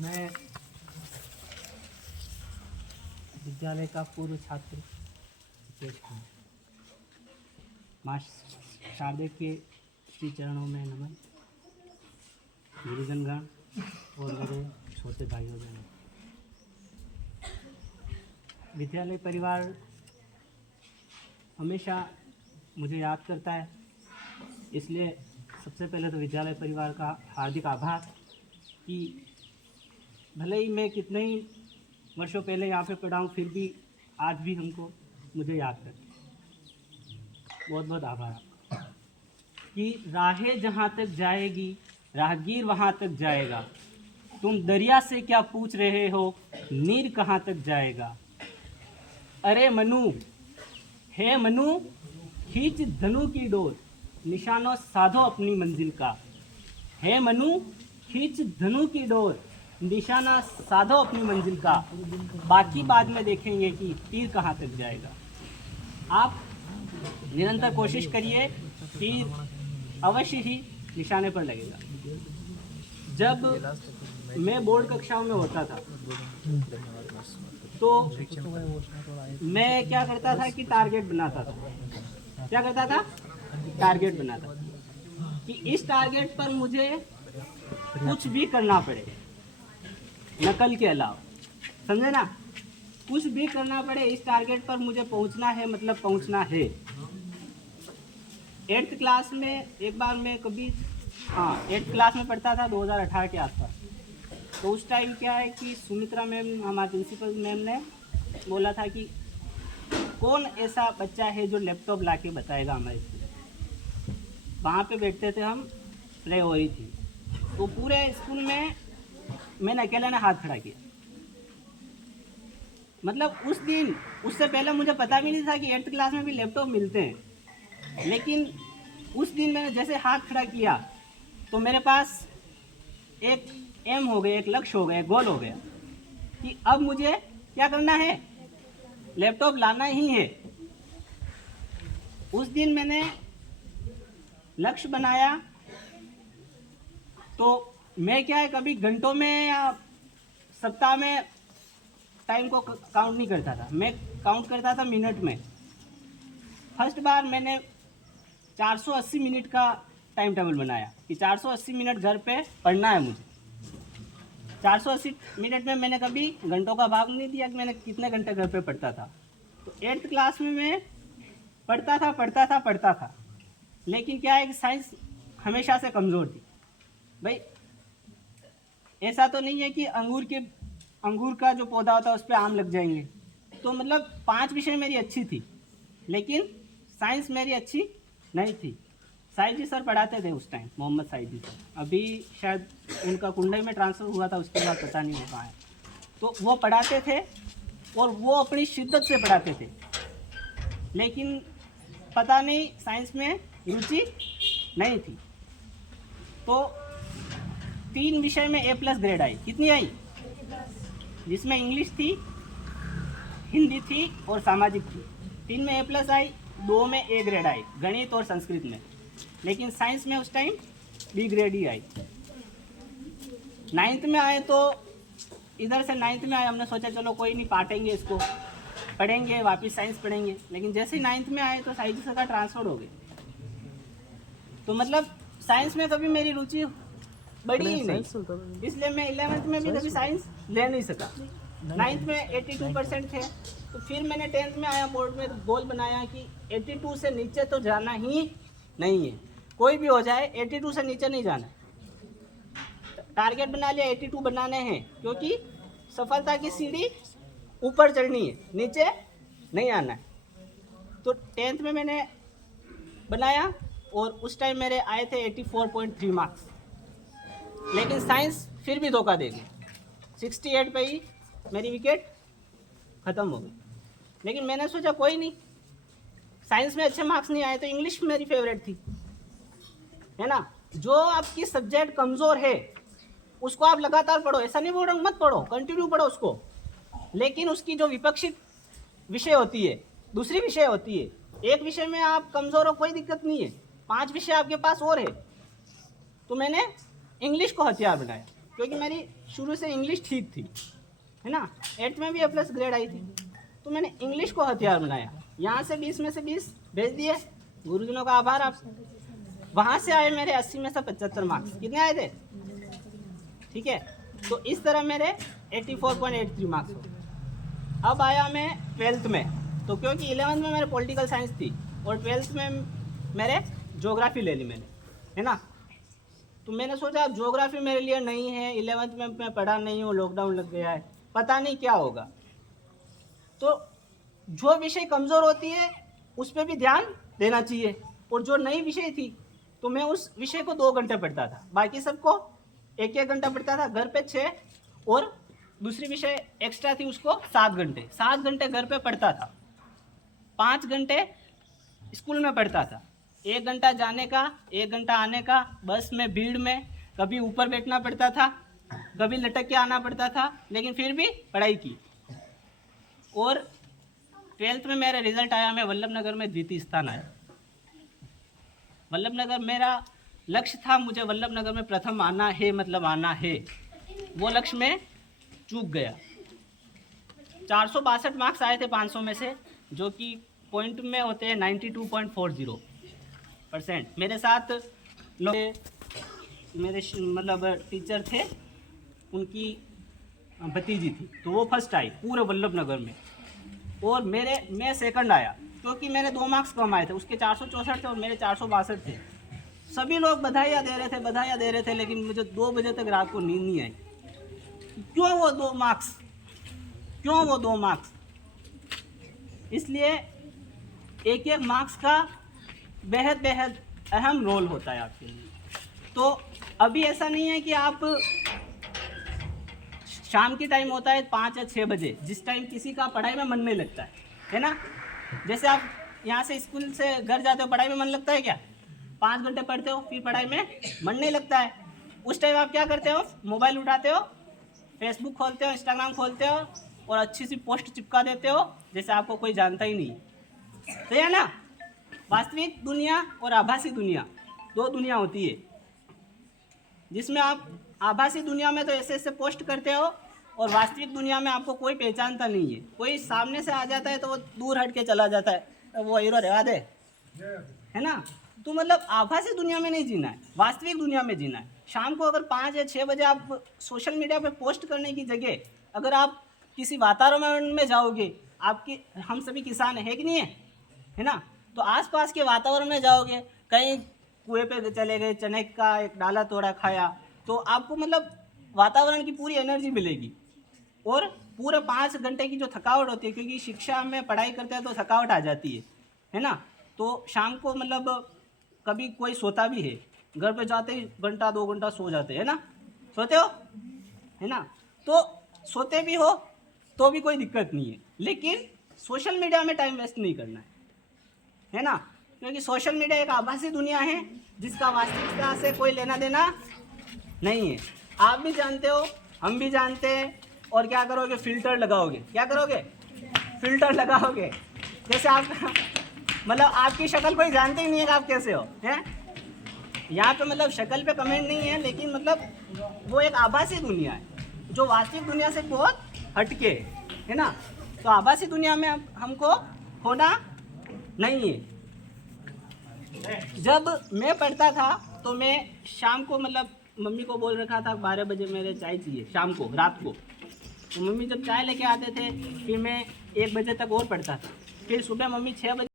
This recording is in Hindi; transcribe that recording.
मैं विद्यालय का पूर्व छात्र हितेश कुमार। माँ शारदे के श्री चरणों में नमन। गुरुजनगण और मेरे छोटे भाइयों बहनों, विद्यालय परिवार हमेशा मुझे याद करता है, इसलिए सबसे पहले तो विद्यालय परिवार का हार्दिक आभार कि भले ही मैं कितने ही वर्षों पहले यहाँ पे पढ़ा हूँ, फिर भी आज भी मुझे याद करते हैं। बहुत बहुत आभार आपका। कि राहें जहाँ तक जाएगी राहगीर वहाँ तक जाएगा, तुम दरिया से क्या पूछ रहे हो, नीर कहाँ तक जाएगा। अरे मनु, हे मनु, खींच धनु की डोर, निशानों साधो अपनी मंजिल का। हे मनु, खींच धनु की डोर, निशाना साधो अपनी मंजिल का। बाकी बाद में देखेंगे कि तीर कहाँ तक जाएगा। आप निरंतर कोशिश करिए, तीर अवश्य ही निशाने पर लगेगा। जब मैं बोर्ड कक्षाओं में होता था तो मैं क्या करता था कि टारगेट बनाता था। क्या करता था? टारगेट बनाता था कि इस टारगेट पर मुझे कुछ भी करना पड़े, नकल के अलावा, समझे ना? कुछ भी करना पड़े, इस टारगेट पर मुझे पहुंचना है, मतलब पहुंचना है। 8th क्लास में एक बार मैं 8th क्लास में पढ़ता था 2018 के आसपास। तो उस टाइम क्या है कि सुमित्रा मैम, हमारे प्रिंसिपल मैम ने बोला था कि कौन ऐसा बच्चा है जो लैपटॉप लाके बताएगा हमारे स्कूल। वहाँ पे बैठते थे हम, प्रे हो रही थी, तो पूरे स्कूल में मैंने अकेले ने हाथ खड़ा किया। मतलब उस दिन, उससे पहले मुझे पता भी नहीं था कि 8th क्लास में भी लैपटॉप मिलते हैं, लेकिन उस दिन मैंने जैसे हाथ खड़ा किया तो मेरे पास एक एम हो गया, एक लक्ष्य हो गया, एक गोल हो गया कि अब मुझे क्या करना है, लैपटॉप लाना ही है। उस दिन मैंने लक्ष्य बनाया। तो मैं क्या है, कभी घंटों में या सप्ताह में टाइम को काउंट नहीं करता था, मैं काउंट करता था मिनट में। फर्स्ट बार मैंने 480 मिनट का टाइम टेबल बनाया कि 480 मिनट घर पे पढ़ना है मुझे। 480 मिनट में मैंने कभी घंटों का भाग नहीं दिया कि मैंने कितने घंटे घर पे पढ़ता था। तो 8th क्लास में मैं पढ़ता था, लेकिन क्या है कि साइंस हमेशा से कमज़ोर थी। भाई ऐसा तो नहीं है कि अंगूर का जो पौधा होता है उस पर आम लग जाएंगे। तो मतलब 5 विषय मेरी अच्छी थी, लेकिन साइंस मेरी अच्छी नहीं थी। साहिद जी सर पढ़ाते थे उस टाइम, मोहम्मद साहिद जी सर। अभी शायद उनका कुंडई में ट्रांसफ़र हुआ था, उसके बाद पता नहीं हो पाया। तो वो पढ़ाते थे और वो अपनी शिद्दत से पढ़ाते थे, लेकिन पता नहीं साइंस में रुचि नहीं थी। तो 3 विषय में A+ ग्रेड आई। कितनी आई? जिसमें इंग्लिश थी, हिंदी थी और सामाजिक थी। 3 में A+ आई, 2 में A ग्रेड आई, गणित और संस्कृत में। लेकिन साइंस में उस टाइम B ग्रेड ही आई। 9th में आए तो इधर से 9th में आए, हमने सोचा चलो कोई नहीं, पाटेंगे इसको, पढ़ेंगे, वापस साइंस पढ़ेंगे। लेकिन जैसे ही 9th में आए तो साहिद जी सर का ट्रांसफ़र हो गया। तो मतलब साइंस में कभी मेरी रुचि बढ़ी ही नहीं, इसलिए मैं 11th में भी कभी साइंस ले नहीं सका। 9th में 82% थे। तो फिर मैंने 10th में आया, बोर्ड में गोल बनाया कि 82 से नीचे तो जाना ही नहीं है, कोई भी हो जाए 82 से नीचे नहीं जाना। टारगेट बना लिया, 82 बनाने हैं, क्योंकि सफलता की सीढ़ी ऊपर चढ़नी है, नीचे नहीं आना है। तो 10th में मैंने बनाया और उस टाइम मेरे आए थे 84.3 मार्क्स। लेकिन साइंस फिर भी धोखा दे गई, 68 पे ही मेरी विकेट ख़त्म हो गई। लेकिन मैंने सोचा कोई नहीं, साइंस में अच्छे मार्क्स नहीं आए तो इंग्लिश मेरी फेवरेट थी, है ना? जो आपकी सब्जेक्ट कमज़ोर है उसको आप लगातार पढ़ो, ऐसा नहीं बोल रहा हूँ मत पढ़ो, कंटिन्यू पढ़ो उसको। लेकिन उसकी जो विपक्षित विषय होती है, दूसरी विषय होती है, एक विषय में आप कमज़ोर हो कोई दिक्कत नहीं है, 5 विषय आपके पास और है। तो मैंने इंग्लिश को हथियार बनाया क्योंकि मेरी शुरू से इंग्लिश ठीक थी, है ना। 8th में भी A+ ग्रेड आई थी, तो मैंने इंग्लिश को हथियार बनाया। यहाँ से 20 में से 20 भेज दिए, गुरुजनों का आभार आप। वहाँ से आए मेरे 80 में से 75 मार्क्स। कितने आए थे? ठीक है, तो इस तरह मेरे 84.83 मार्क्स हो। अब आया मैं 12th में, तो क्योंकि 11th में मेरे पॉलिटिकल साइंस थी और 12th में मेरे ज्योग्राफी ले ली मैंने, है ना। तो मैंने सोचा अब ज्योग्राफी मेरे लिए नहीं है, 11th में मैं पढ़ा नहीं हूँ, लॉकडाउन लग गया है, पता नहीं क्या होगा। तो जो विषय कमज़ोर होती है उस पर भी ध्यान देना चाहिए। और जो नई विषय थी तो मैं उस विषय को 2 घंटे पढ़ता था, बाकी सबको 1-1 घंटा पढ़ता था। घर पे 6 और दूसरी विषय एक्स्ट्रा थी उसको 7 घंटे। 7 घंटे घर पे पढ़ता था, 5 घंटे स्कूल में पढ़ता था। 1 घंटा जाने का, 1 घंटा आने का, बस में भीड़ में कभी ऊपर बैठना पड़ता था, कभी लटक के आना पड़ता था, लेकिन फिर भी पढ़ाई की। और 12th में मेरा रिजल्ट आया, मैं वल्लभ नगर में द्वितीय स्थान आया। वल्लभ नगर मेरा लक्ष्य था, मुझे वल्लभ नगर में प्रथम आना है, मतलब आना है। वो लक्ष्य में चूक गया। 462 मार्क्स आए थे 500 में से, जो कि पॉइंट में होते हैं 92.40%। मेरे साथ लोग मेरे मतलब टीचर थे, उनकी भतीजी थी, तो वो फर्स्ट आई पूरे वल्लभ नगर में। और मैं सेकंड आया, क्योंकि मेरे 2 मार्क्स कम आए थे। उसके 464 थे और मेरे 462 थे। सभी लोग बधाइयाँ दे रहे थे, लेकिन मुझे 2 बजे तक रात को नींद नहीं आई। क्यों वो 2 मार्क्स? इसलिए एक मार्क्स का बेहद अहम रोल होता है आपके लिए। तो अभी ऐसा नहीं है कि आप शाम की टाइम होता है 5 या 6 बजे, जिस टाइम किसी का पढ़ाई में मन नहीं लगता है ना। जैसे आप यहाँ से स्कूल से घर जाते हो, पढ़ाई में मन लगता है क्या? 5 घंटे पढ़ते हो, फिर पढ़ाई में मन नहीं लगता है। उस टाइम आप क्या करते हो? मोबाइल उठाते हो, फेसबुक खोलते हो, इंस्टाग्राम खोलते हो और अच्छी सी पोस्ट चिपका देते हो, जैसे आपको कोई जानता ही नहीं। तो है ना, वास्तविक दुनिया और आभासी दुनिया, 2 दुनिया होती है, जिसमें आप आभासी दुनिया में तो ऐसे पोस्ट करते हो और वास्तविक दुनिया में आपको कोई पहचानता नहीं है। कोई सामने से आ जाता है तो वो दूर हट के चला जाता है, वो हीरो रहवा दे, है ना। तो मतलब आभासी दुनिया में नहीं जीना है, वास्तविक दुनिया में जीना है। शाम को अगर 5 या 6 बजे आप सोशल मीडिया पे पोस्ट करने की जगह अगर आप किसी वातावरण में जाओगे, हम सभी किसान है कि नहीं है ना, तो आसपास के वातावरण में जाओगे, कहीं कुएं पे चले गए, चने का एक डाला तोड़ा खाया, तो आपको मतलब वातावरण की पूरी एनर्जी मिलेगी। और पूरे 5 घंटे की जो थकावट होती है, क्योंकि शिक्षा में पढ़ाई करते हैं तो थकावट आ जाती है ना। तो शाम को मतलब कभी कोई सोता भी है, घर पे जाते ही घंटा 2 घंटा सो जाते हैं ना, सोते हो है ना। तो सोते भी हो तो भी कोई दिक्कत नहीं है, लेकिन सोशल मीडिया में टाइम वेस्ट नहीं करना है ना। क्योंकि सोशल मीडिया एक आभासी दुनिया है जिसका वास्तविकता से कोई लेना देना नहीं है। आप भी जानते हो, हम भी जानते हैं। और क्या करोगे? फिल्टर लगाओगे। क्या करोगे? फिल्टर लगाओगे। जैसे आप मतलब आपकी शक्ल कोई जानते ही नहीं है कि आप कैसे हो, हैं? यहाँ पे मतलब शक्ल पे कमेंट नहीं है, लेकिन मतलब वो एक आभासी दुनिया है जो वास्तविक दुनिया से बहुत हटके है ना। तो आभासी दुनिया में हमको होना नहीं है। जब मैं पढ़ता था तो मैं शाम को मतलब मम्मी को बोल रखा था 12 बजे मेरे चाय चाहिए, शाम को, रात को। तो मम्मी जब चाय लेके आते थे फिर मैं 1 बजे तक और पढ़ता था। फिर सुबह मम्मी 6 बजे